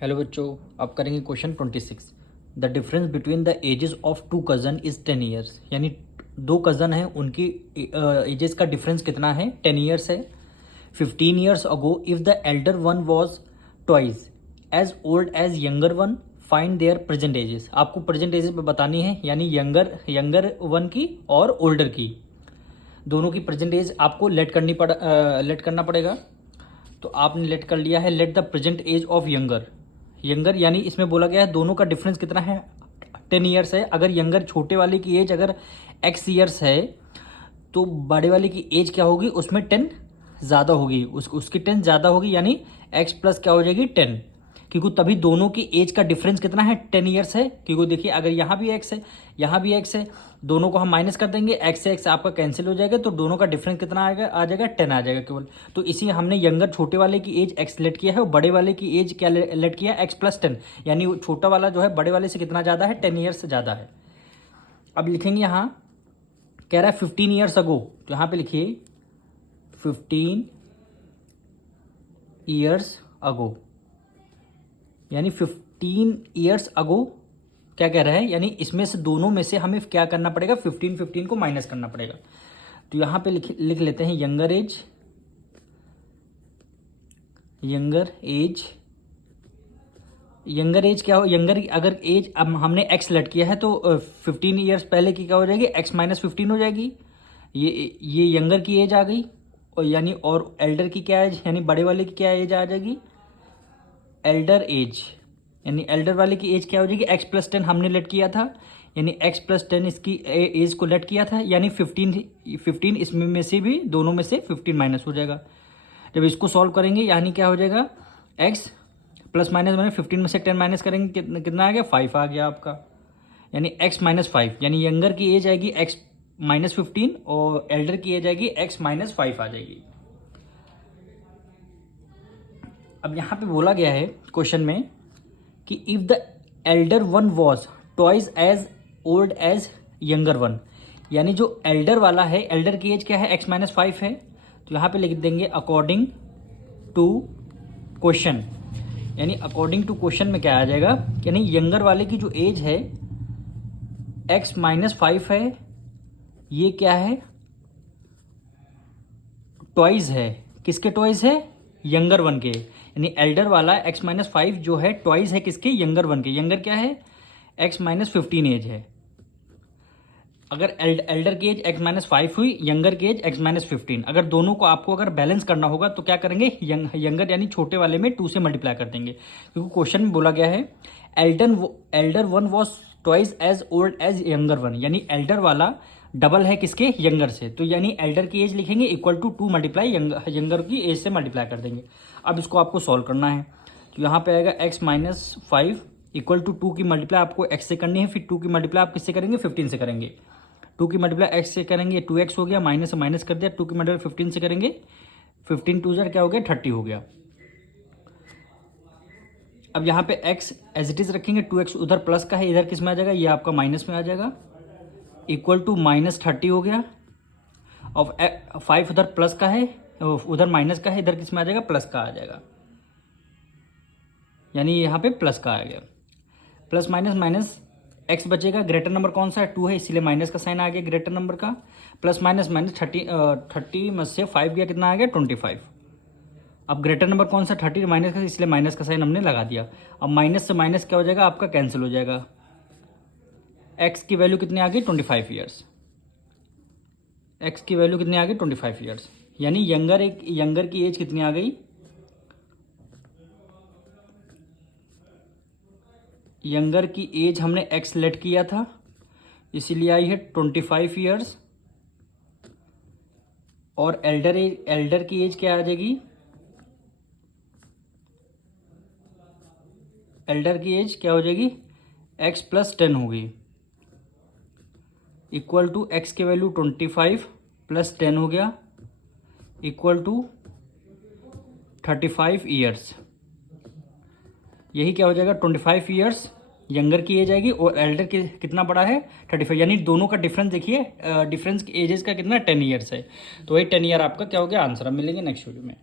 Hello बच्चों, अब करेंगे question 26। The difference between the ages of two cousin is 10 years. यानी दो कज़न हैं, उनकी एजेस का डिफरेंस कितना है? 10 ईयर्स है। 15 years ago if the elder one was twice as old as younger one, find their present ages. आपको present ages पे बतानी है, यानी यंगर वन की और ओल्डर की, दोनों की प्रेजेंट एज आपको लेट करना पड़ेगा। तो आपने लेट कर लिया है। Let the present age of younger यानी इसमें बोला गया है दोनों का डिफरेंस कितना है? 10 ईयर्स है। अगर यंगर छोटे वाले की एज अगर x ईयर्स है तो बड़े वाले की एज क्या होगी? उसमें 10 ज़्यादा होगी, उसकी 10 ज़्यादा होगी, यानी x प्लस क्या हो जाएगी? 10। क्योंकि तभी दोनों की एज का डिफरेंस कितना है? 10 ईयर्स है। क्योंकि देखिए, अगर यहाँ भी x है, यहाँ भी x है, दोनों को हम माइनस कर देंगे, x से x आपका कैंसिल हो जाएगा, तो दोनों का डिफरेंस कितना आ जाएगा? 10 आ जाएगा केवल। तो इसी हमने यंगर छोटे वाले की एज x लेट किया है और बड़े वाले की एज क्या लेट किया है? x plus 10। यानी छोटा वाला जो है बड़े वाले से कितना ज़्यादा है? 10 ईयर्स से ज़्यादा है। अब लिखेंगे, यहाँ कह रहा है 15 ईयर्स अगो, तो यहाँ पे लिखिए 15 ईयर्स अगो, यानी 15 ईयर्स अगो क्या कह रहा है? यानी इसमें से दोनों में से हमें क्या करना पड़ेगा? 15 को माइनस करना पड़ेगा। तो यहाँ पे लिख लेते हैं यंगर एज क्या हो? यंगर अगर एज अब हमने x लेट किया है तो 15 ईयर्स पहले की क्या हो जाएगी? x माइनस 15 हो जाएगी। ये यंगर की एज आ गई, और यानी और एल्डर की क्या एज, यानी बड़े वाले की क्या एज आ जाएगी? Elder as. यानी एल्डर वाले की एज क्या हो जाएगी? x प्लस 10 हमने लेट किया था, यानी x प्लस 10 इसकी एज को लेट किया था, यानी 15 इसमें से भी दोनों में से 15 माइनस हो जाएगा। जब इसको सॉल्व करेंगे, यानी क्या हो जाएगा? x प्लस माइनस मैंने 15 में से 10 माइनस करेंगे, कितना आ गया? 5 आ गया आपका, यानी x माइनस 5। यानी यंगर की एज आएगी x माइनस 15 और एल्डर की एज आएगी x माइनस 5 आ जाएगी। अब यहाँ पे बोला गया है क्वेश्चन में कि if the elder one was twice as old as younger one, यानी जो एल्डर वाला है, एल्डर की एज क्या है? x माइनस 5 है। तो यहाँ पे लिख देंगे अकॉर्डिंग टू क्वेश्चन, यानी अकॉर्डिंग टू क्वेश्चन में क्या आ जाएगा? यानी यंगर वाले की जो एज है x माइनस 5 है, ये क्या है? ट्वाइस है। किसके ट्वाइस है? यंगर वन के। यानी एल्डर वाला x माइनस 5 जो है ट्वाइस है किसके? यंगर वन के। यंगर क्या है? x माइनस 15 एज है। अगर एल्डर की एज x माइनस 5 हुई, यंगर की एज x माइनस 15, अगर दोनों को आपको अगर बैलेंस करना होगा तो क्या करेंगे? यंगर यानी छोटे वाले में 2 से मल्टीप्लाई कर देंगे, क्योंकि क्वेश्चन में बोला गया है elder one was twice as old as younger one, यानी एल्डर वाला डबल है किसके? यंगर से। तो यानी एल्डर की एज लिखेंगे इक्वल टू 2 मल्टीप्लाई यंगर की एज से मल्टीप्लाई कर देंगे। अब इसको आपको सॉल्व करना है, तो यहाँ पे आएगा x माइनस 5 इक्वल टू 2 की मल्टीप्लाई आपको x से करनी है, फिर 2 की मल्टीप्लाई आप किससे करेंगे? 15 से करेंगे। 2 की मल्टीप्लाई x से करेंगे, 2x हो गया, माइनस से माइनस कर दिया, 2 की मल्टीप्लाई 15 से करेंगे, 15 2 क्या हो गया? 30 हो गया। अब यहाँ पे x एज इट इज रखेंगे, 2x उधर प्लस का है, इधर किस में आ जाएगा? ये आपका माइनस में आ जाएगा, इक्वल टू माइनस 30 हो गया। और 5 उधर प्लस का है, उधर माइनस का है, इधर किस में आ जाएगा? प्लस का आ जाएगा, यानी यहाँ पे प्लस का आ गया। प्लस माइनस माइनस x बचेगा, ग्रेटर नंबर कौन सा है? 2 है, इसीलिए माइनस का साइन आ गया ग्रेटर नंबर का। प्लस माइनस माइनस 30 में से 5 गया, कितना आ गया? 25। अब ग्रेटर नंबर कौन सा? 30 माइनस का, इसलिए माइनस का साइन हमने लगा दिया। अब माइनस से माइनस क्या हो जाएगा? आपका कैंसिल हो जाएगा। x की वैल्यू कितनी आ गई? 25 ईयर्स। x की वैल्यू कितनी आ गई? 25 ईयर्स। यानी यंगर की एज कितनी आ गई? यंगर की एज हमने x लेट किया था, इसीलिए आई है 25 ईयर्स। और एल्डर की एज क्या आ जाएगी? एल्डर की एज क्या हो जाएगी? x प्लस 10 होगी, इक्वल टू x की वैल्यू 25 प्लस 10 हो गया, इक्वल टू 35 ईयर्स। यही क्या हो जाएगा? 25 ईयर्स यंगर की एज आएगी, और एल्डर की कितना बड़ा है? 35। यानी दोनों का डिफरेंस देखिए, डिफरेंस एजेस का कितना? 10 ईयर्स है। तो वही 10 ईयर आपका क्या हो गया? आंसर। अब मिलेंगे नेक्स्ट वीडियो में।